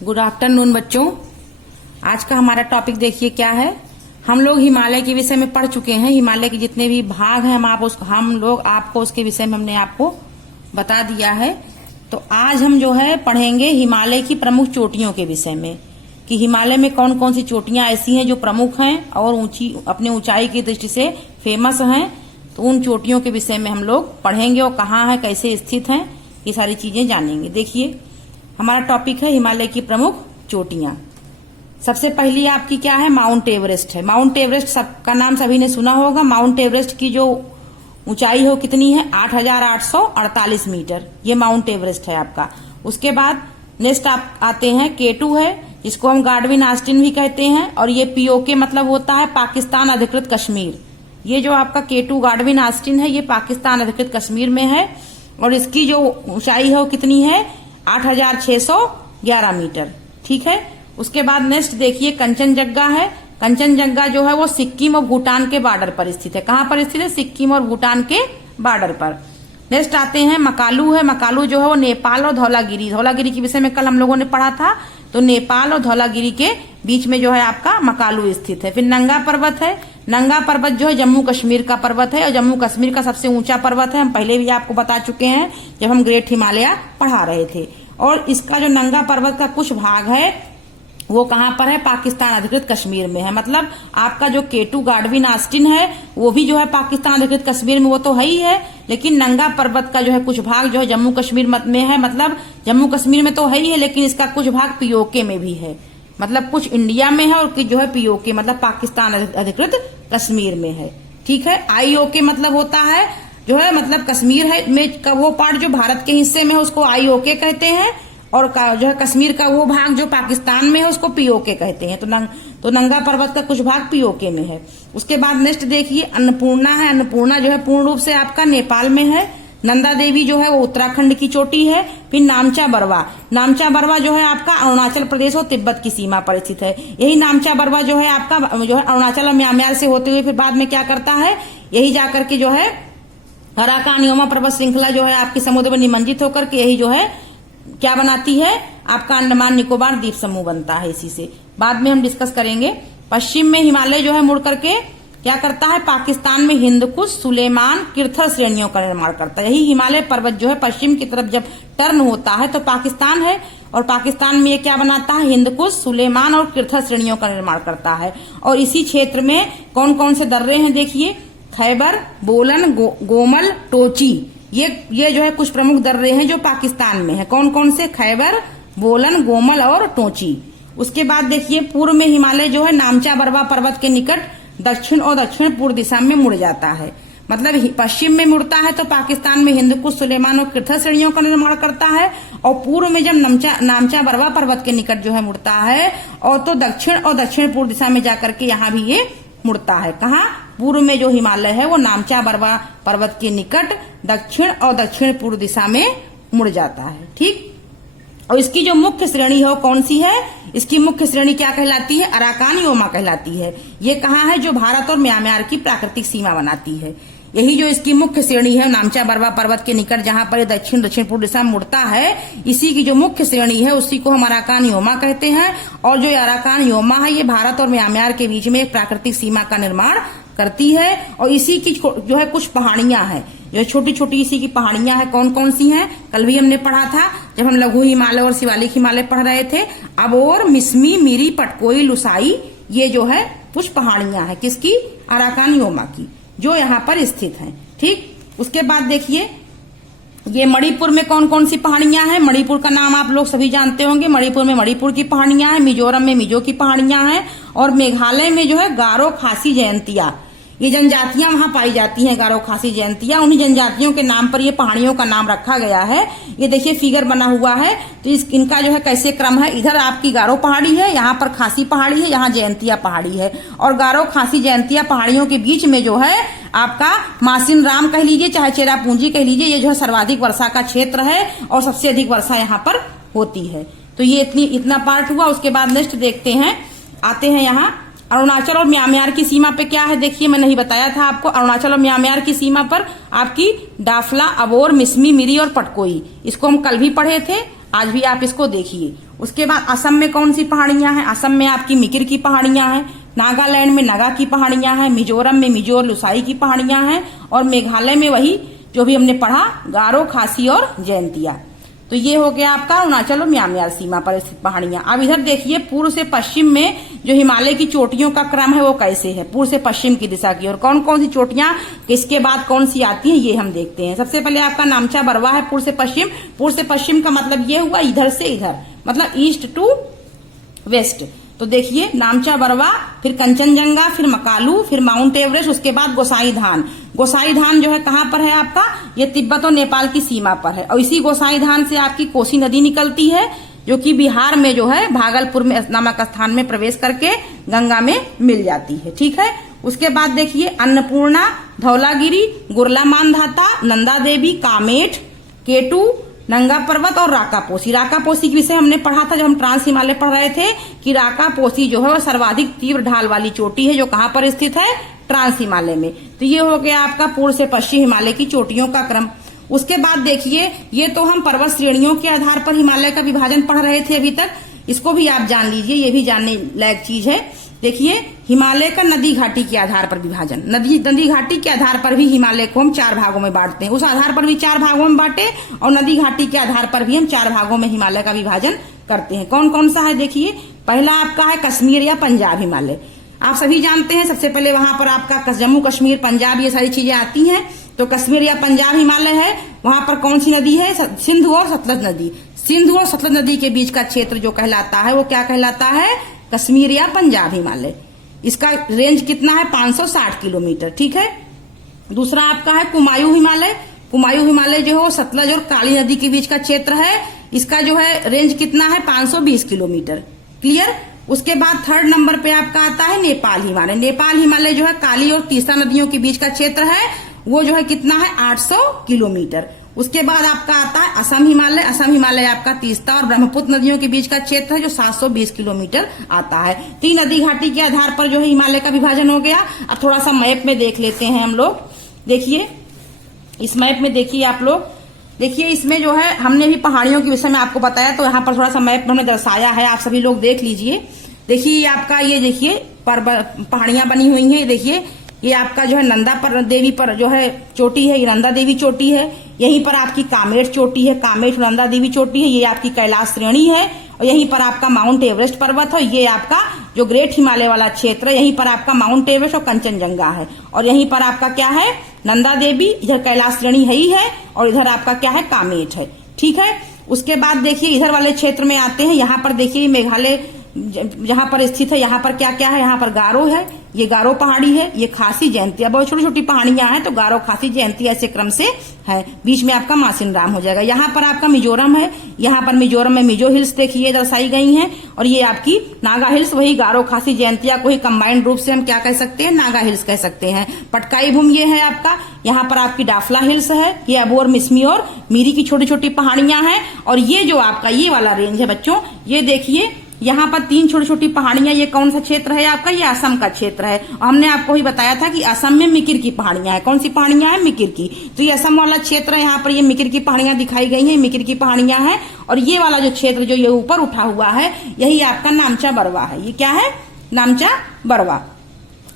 Good afternoon बच्चों। आज का हमारा टॉपिक देखिए क्या है। हम लोग हिमालय के विषय में पढ़ चुके हैं। हिमालय के जितने भी भाग हैं हम लोग आपको उसके विषय में हमने आपको बता दिया है। तो आज हम जो है पढ़ेंगे हिमालय की प्रमुख चोटियों के विषय में कि हिमालय में कौन कौन सी चोटियां ऐसी हैं जो प्रमुख हैं और अपने ऊंचाई की दृष्टि से फेमस हैं। तो उन चोटियों के विषय में हम लोग पढ़ेंगे और कहाँ है, कैसे स्थित हैं, ये सारी चीजें जानेंगे। देखिए हमारा टॉपिक है हिमालय की प्रमुख चोटियां। सबसे पहली आपकी क्या है, माउंट एवरेस्ट है। माउंट एवरेस्ट सबका नाम सभी ने सुना होगा। माउंट एवरेस्ट की जो ऊंचाई हो कितनी है, 8,848 मीटर। ये माउंट एवरेस्ट है आपका। उसके बाद नेक्स्ट आप आते हैं केटू है, जिसको हम गार्डविन आस्टिन भी कहते हैं, और ये पीओके मतलब होता है पाकिस्तान अधिकृत कश्मीर। ये जो आपका केटू गार्डविन आस्टिन है ये पाकिस्तान अधिकृत कश्मीर में है और इसकी जो ऊंचाई है वो कितनी है, 8,611 मीटर। ठीक है। उसके बाद नेक्स्ट देखिए कंचनजंगा है। कंचनजंगा जो है वो सिक्किम और भूटान के बॉर्डर पर स्थित है। कहाँ पर स्थित है, सिक्किम और भूटान के बॉर्डर पर। नेक्स्ट आते हैं मकालू है। मकालू जो है वो नेपाल और धौलागिरी के विषय में कल हम लोगों ने पढ़ा था। तो नेपाल और धौलागिरी के बीच में जो है आपका मकालू स्थित है। फिर नंगा पर्वत है। नंगा पर्वत जो है जम्मू कश्मीर का पर्वत है और जम्मू कश्मीर का सबसे ऊंचा पर्वत है। हम पहले भी आपको बता चुके हैं जब हम ग्रेट हिमालय पढ़ा रहे थे। और इसका जो नंगा पर्वत का कुछ भाग है वो कहाँ पर है, पाकिस्तान अधिकृत कश्मीर में है। मतलब आपका जो केटू गार्डविन आस्टिन है वो भी जो है पाकिस्तान अधिकृत कश्मीर में वो तो है ही है, लेकिन नंगा पर्वत का जो है कुछ भाग जो है जम्मू कश्मीर में है। मतलब जम्मू कश्मीर में तो है ही है, लेकिन इसका कुछ भाग पीओके में भी है। मतलब कुछ इंडिया में है और जो है पीओके मतलब पाकिस्तान अधिकृत कश्मीर में है। ठीक है। आईओके मतलब होता है जो है मतलब कश्मीर है में का वो पार्ट जो भारत के हिस्से में है उसको आईओके कहते हैं, और जो है कश्मीर का वो भाग जो पाकिस्तान में है उसको पीओके कहते हैं। तो नंगा पर्वत का कुछ भाग पीओके में है। उसके बाद नेक्स्ट देखिए अन्नपूर्णा है। अन्नपूर्णा जो है पूर्ण रूप से आपका नेपाल में है। नंदा देवी जो है वो उत्तराखंड की चोटी है। फिर नामचा बरवा जो है आपका अरुणाचल प्रदेश और तिब्बत की सीमा पर स्थित है। यही नामचा बरवा जो है आपका जो है अरुणाचल और म्यांमार से होते हुए फिर बाद में क्या करता है, यही जाकर के जो है अराकान योमा पर्वत श्रृंखला जो है आपके समुद्र में निमज्जित होकर के यही जो है क्या बनाती है, आपका अंडमान निकोबार द्वीप समूह बनता है। इसी से बाद में हम डिस्कस करेंगे। पश्चिम में हिमालय जो है मुड़ करके क्या करता है, पाकिस्तान में हिंदकुश, सुलेमान, किर्थर श्रेणियों का निर्माण करता है। यही हिमालय पर्वत जो है पश्चिम की तरफ जब टर्न होता है तो पाकिस्तान है, और पाकिस्तान में ये क्या बनाता है, हिंदकुश, सुलेमान और किर्थर श्रेणियों का निर्माण करता है। और इसी क्षेत्र में कौन कौन से दर्रे हैं देखिए, खैबर, बोलन, गोमल, टोची, ये जो है कुछ प्रमुख दर्रे हैं जो पाकिस्तान में है। कौन कौन से, खैबर, बोलन, गोमल और टोची। उसके बाद देखिए पूर्व में हिमालय जो है नामचा बरवा पर्वत के निकट दक्षिण और दक्षिण पूर्व दिशा में मुड़ जाता है। मतलब पश्चिम में मुड़ता है तो पाकिस्तान में हिंदकुश, सुलेमान और किर्थर श्रेणियों का निर्माण करता है, और पूर्व में जब नामचा बरवा पर्वत के निकट जो है मुड़ता है और तो दक्षिण और दक्षिण पूर्व दिशा में जाकर के यहाँ भी ये मुड़ता है। कहाँ, पूर्व में जो हिमालय है वो नामचा बरवा पर्वत के निकट दक्षिण और दक्षिण पूर्व दिशा में मुड़ जाता है। ठीक। और इसकी जो मुख्य श्रेणी है वो कौन सी है, इसकी मुख्य श्रेणी क्या कहलाती है, अराकान योमा कहलाती है। ये कहाँ है, जो भारत और म्यांमार की प्राकृतिक सीमा बनाती है। यही जो इसकी मुख्य श्रेणी है नामचा बरवा पर्वत के निकट जहाँ पर दक्षिण दक्षिण पूर्व दिशा में मुड़ता है, इसी की जो मुख्य श्रेणी है उसी को हम अराकान योमा कहते हैं। और जो अराकान योमा है ये भारत और म्यांमार के बीच में एक प्राकृतिक सीमा का निर्माण करती है। और इसी की जो है कुछ पहाड़ियां हैं, जो छोटी छोटी इसी की पहाड़ियां हैं। कौन कौन सी हैं, कल भी हमने पढ़ा था जब हम लघु हिमालय और शिवालिक हिमालय पढ़ रहे थे। अबोर, मिसमी, मिरी, पटकोई, लुसाई, ये जो है कुछ पहाड़ियां हैं किसकी, अराकान योमा की, जो यहाँ पर स्थित हैं। ठीक। उसके बाद देखिए ये मणिपुर में कौन कौन सी पहाड़ियां हैं। मणिपुर का नाम आप लोग सभी जानते होंगे। मणिपुर में मणिपुर की पहाड़ियां हैं, मिजोरम में मिजो की पहाड़ियां हैं, और मेघालय में जो है गारो, खासी, जयंतिया, ये जनजातियां वहां पाई जाती हैं। गारो, खासी, जयंतिया, उन्हीं जनजातियों के नाम पर ये पहाड़ियों का नाम रखा गया है। ये देखिए फिगर बना हुआ है, तो इनका जो है कैसे क्रम है, इधर आपकी गारो पहाड़ी है, यहाँ पर खासी पहाड़ी है, यहाँ जयंतिया पहाड़ी है, और गारो, खासी, जयंतिया पहाड़ियों के बीच में जो है आपका मासिन राम कह लीजिए चाहे चेरापूंजी कह लीजिए, ये जो है सर्वाधिक वर्षा का क्षेत्र है और सबसे अधिक वर्षा यहाँ पर होती है। तो ये इतना पार्ट हुआ। उसके बाद नेक्स्ट देखते हैं, आते हैं यहाँ अरुणाचल और म्यांमार की सीमा पे क्या है। देखिए मैं नहीं बताया था आपको, अरुणाचल और म्यांमार की सीमा पर आपकी डाफला, अबोर, मिसमी, मिरी और पटकोई, इसको हम कल भी पढ़े थे। आज भी आप इसको देखिए। उसके बाद असम में कौन सी पहाड़ियां हैं? असम में आपकी मिकिर की पहाड़ियां हैं, नागालैंड में नगा की पहाड़ियां हैं, मिजोरम में मिजोर लुसाई की पहाड़ियां हैं, और मेघालय में वही जो भी हमने पढ़ा गारो, खासी और जयंतिया। तो ये हो गया आपका अरुणाचल और म्यांमार सीमा पर स्थित पहाड़ियां। अब इधर देखिए पूर्व से पश्चिम में जो हिमालय की चोटियों का क्रम है वो कैसे है, पूर्व से पश्चिम की दिशा की, और कौन कौन सी चोटियां किसके बाद कौन सी आती हैं ये हम देखते हैं। सबसे पहले आपका नामचा बरवा है पूर्व से पश्चिम। पूर्व से पश्चिम का मतलब ये हुआ इधर से इधर, मतलब ईस्ट टू वेस्ट। तो देखिए नामचा बरवा, फिर कंचनजंगा, फिर मकालू, फिर माउंट एवरेस्ट, उसके बाद गोसाईधान। गोसाईधान जो है कहाँ पर है आपका? ये तिब्बत और नेपाल की सीमा पर है। और इसी गोसाईधान से आपकी कोसी नदी निकलती है जो कि बिहार में जो है भागलपुर में नामक स्थान में प्रवेश करके गंगा में मिल जाती है। ठीक है। उसके बाद देखिए अन्नपूर्णा, धौलागिरी, गुरला मानधाता, नंदा देवी, कामेट, केटू, नंगा पर्वत और राकापोसी। राकापोसी के विषय हमने पढ़ा था जब हम ट्रांस हिमालय पढ़ रहे थे कि राकापोसी जो है वो सर्वाधिक तीव्र ढाल वाली चोटी है जो कहाँ पर स्थित है? ट्रांस हिमालय में। तो ये हो गया आपका पूर्व से पश्चिम हिमालय की चोटियों का क्रम। उसके बाद देखिए ये तो हम पर्वत श्रेणियों के आधार पर हिमालय का विभाजन पढ़ रहे थे अभी तक, इसको भी आप जान लीजिए, ये भी जानने लायक चीज है। देखिए हिमालय का नदी घाटी के आधार पर विभाजन, नदी घाटी के आधार पर भी हिमालय को हम 4 भागों में बांटते हैं, उस आधार पर भी 4 भागों में बांटे, और नदी घाटी के आधार पर भी हम 4 भागों में हिमालय का विभाजन करते हैं। कौन कौन सा है देखिए। पहला आपका है कश्मीर या पंजाब हिमालय। आप सभी जानते हैं सबसे पहले वहां पर आपका जम्मू कश्मीर, पंजाब, ये सारी चीजें आती हैं। तो कश्मीर या पंजाब हिमालय है, वहां पर कौन सी नदी है? सिंधु और सतलज नदी। सिंधु और सतलज नदी के बीच का क्षेत्र जो कहलाता है वो क्या कहलाता है? कश्मीर या पंजाब हिमालय। इसका रेंज कितना है? 560 किलोमीटर। ठीक है। दूसरा आपका है कुमायूं हिमालय। कुमायूं हिमालय जो है सतलज और काली नदी के बीच का क्षेत्र है, इसका जो है रेंज कितना है? 520 किलोमीटर। क्लियर। उसके बाद थर्ड नंबर पे आपका आता है नेपाल हिमालय। नेपाल हिमालय जो है काली और तीस्ता नदियों के बीच का क्षेत्र है, वो जो है कितना है? 800 किलोमीटर। उसके बाद आपका आता है असम हिमालय। असम हिमालय आपका तीस्ता और ब्रह्मपुत्र नदियों के बीच का क्षेत्र है जो 720 किलोमीटर आता है। 3 नदी घाटी के आधार पर जो है हिमालय का विभाजन हो गया। अब थोड़ा सा मैप में देख लेते हैं हम लोग। देखिए इस मैप में देखिए आप लोग, देखिए इसमें जो है हमने भी पहाड़ियों के विषय में आपको बताया, तो यहाँ पर थोड़ा सा मैप में हमने दर्शाया है, आप सभी लोग देख लीजिए। देखिए आपका ये देखिए पहाड़ियां बनी हुई हैं। देखिए ये आपका जो है नंदा पर देवी पर जो है चोटी है, ये नंदा देवी चोटी है। यहीं पर आपकी कामेट चोटी है, कामेट नंदा देवी चोटी है। ये आपकी कैलाश श्रेणी है, और यहीं पर आपका माउंट एवरेस्ट पर्वत है। ये आपका जो ग्रेट हिमालय वाला क्षेत्र है, यहीं पर आपका माउंट एवरेस्ट और कंचनजंगा है। और यहीं पर आपका क्या है? नंदा देवी। इधर कैलाश श्रेणी है ही है, और इधर आपका क्या है? कामेट है। ठीक है। उसके बाद देखिए इधर वाले क्षेत्र में आते हैं। यहाँ पर देखिए मेघालय जहां पर स्थित है, यहाँ पर क्या क्या है? यहाँ पर गारो है, ये गारो पहाड़ी है, ये खासी जयंतिया, बहुत छोटी छोटी पहाड़ियां हैं, तो गारो खासी जयंतिया ऐसे क्रम से है। बीच में आपका मासिन राम हो जाएगा। यहाँ पर आपका मिजोरम है, यहाँ पर मिजोरम में मिजो हिल्स देखिए दर्शाई गई हैं, और ये आपकी नागा हिल्स, वही गारो खासी जयंतिया को ही कंबाइंड रूप से हम क्या कह सकते हैं? नागा हिल्स कह सकते हैं। पटकाई भूमि ये है आपका, यहाँ पर आपकी डाफला हिल्स है, ये अबोर, मिसमी और मीरी की छोटी छोटी पहाड़ियां हैं। और ये जो आपका ये वाला रेंज है बच्चों, ये देखिए यहाँ पर 3 छोटी छोटी पहाड़ियां, ये कौन सा क्षेत्र है आपका? ये असम का क्षेत्र है। और हमने आपको ही बताया था कि असम में मिकिर की पहाड़ियां हैं। कौन सी पहाड़ियां हैं? मिकिर की। तो ये असम वाला क्षेत्र है, यहाँ पर ये मिकिर की पहाड़ियां दिखाई गई हैं, मिकिर की पहाड़ियां हैं। और ये वाला जो क्षेत्र जो ये ऊपर उठा हुआ है, यही आपका नामचा बरवा है। ये क्या है? नामचा बरवा।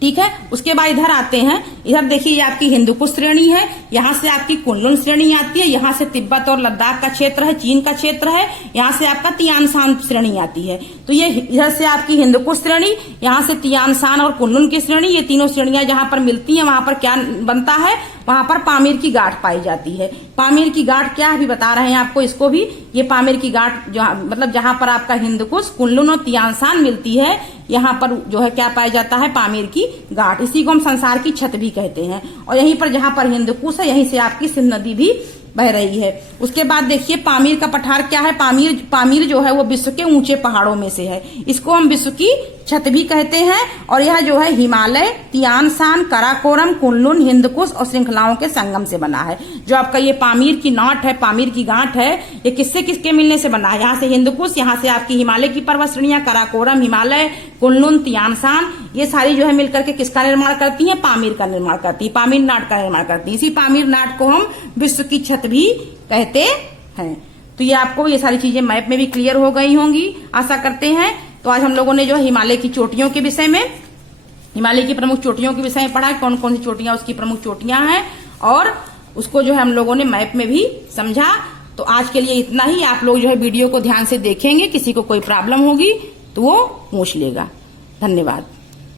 ठीक है। उसके बाद इधर आते हैं। इधर देखिए ये आपकी हिंदुकुश श्रेणी है, यहाँ से आपकी कुनलुन श्रेणी आती है, यहाँ से तिब्बत और लद्दाख का क्षेत्र है, चीन का क्षेत्र है, यहाँ से आपका तियानसान श्रेणी आती है। तो ये इधर से आपकी हिंदुकुश श्रेणी, यहाँ से तियानसान और कुनलुन की श्रेणी, ये तीनों श्रेणियां जहां पर मिलती हैं वहां पर क्या बनता है? वहां पर पामीर की गांठ पाई जाती है। पामीर की गांठ क्या अभी बता रहे हैं आपको इसको भी। ये पामीर की गांठ मतलब जहां पर आपका हिंदकुश, कुनलुन और तियानसान मिलती है, यहाँ पर जो है क्या पाया जाता है? पामीर की गांठ। इसी को हम संसार की छत भी कहते हैं। और यहीं पर जहां पर हिंदकुश है, यहीं से आपकी सिंध नदी भी बह रही है। उसके बाद देखिए पामीर का पठार क्या है? पामीर जो है वो विश्व के ऊंचे पहाड़ों में से है, इसको हम विश्व की छत भी कहते हैं। और यह जो है हिमालय, तियानसान, कराकोरम, कुनलुन, हिंदकुश और श्रृंखलाओं के संगम से बना है। जो आपका ये पामीर की नाट है, पामीर की गांठ है, ये किससे किसके मिलने से बना है? यहाँ से हिंदकुश, यहाँ से आपकी हिमालय की पर्वत श्रेणियां, कराकोरम, हिमालय, कुनलुन, तियानसान, ये सारी जो है मिलकर के किसका निर्माण करती है? पामीर का निर्माण करती है, पामीर नाट का निर्माण करती है। इसी पामीर नाट को हम विश्व की छत भी कहते हैं। तो ये आपको ये सारी चीजें मैप में भी क्लियर हो गई होंगी, आशा करते हैं। तो आज हम लोगों ने जो हिमालय की चोटियों के विषय में, हिमालय की प्रमुख चोटियों के विषय में पढ़ा, कौन कौन सी चोटियां उसकी प्रमुख चोटियां हैं, और उसको जो है हम लोगों ने मैप में भी समझा। तो आज के लिए इतना ही। आप लोग जो है वीडियो को ध्यान से देखेंगे, किसी को कोई प्रॉब्लम होगी तो वो पूछ लेगा। धन्यवाद।